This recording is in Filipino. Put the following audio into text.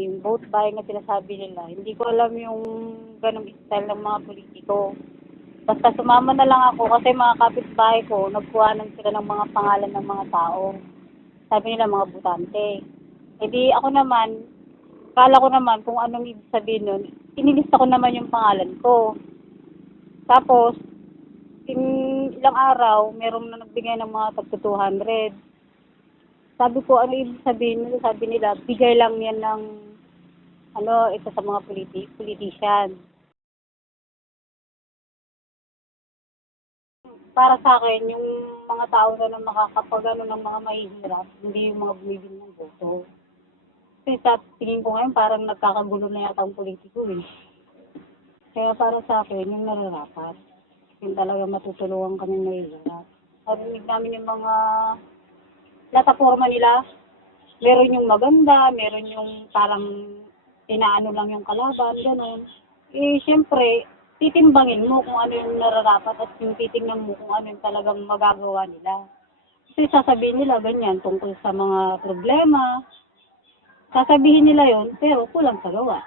Yung vote buying na sinasabi nila, hindi ko alam yung ganong style ng mga politiko. Basta sumama na lang ako kasi mga kapitbahay ko, nagkuhanan sila ng mga pangalan ng mga tao. Sabi nila mga butante. E di ako naman, kala ko naman kung anong ibig sabihin nun, inilista ko naman yung pangalan ko. Tapos, ilang araw, meron na nagbigay ng mga tagto 200. Sabi ko, ano ibig sabihin nila? Sabi nila, bigay lang yan ng isa sa mga politician. Para sa akin, yung mga tao na nakakapagano ng mga mahihirap, hindi yung mga bumibili ng boto. Kasi sa tingin ko ngayon, parang nagkakagulo na yata ang politiko eh. Kaya para sa akin, yung nararapat, yung talaga matutulungan kami mahihirap. Narinig namin yung mga plataforma nila, meron yung maganda, meron yung parang inaano lang yung kalaban, gano'n. Eh, siyempre, titimbangin mo kung ano yung nararapat at yung titingnan mo kung ano yung talagang magagawa nila. Kasi sasabihin nila ganyan tungkol sa mga problema, sasabihin nila yon pero kulang sa gawa.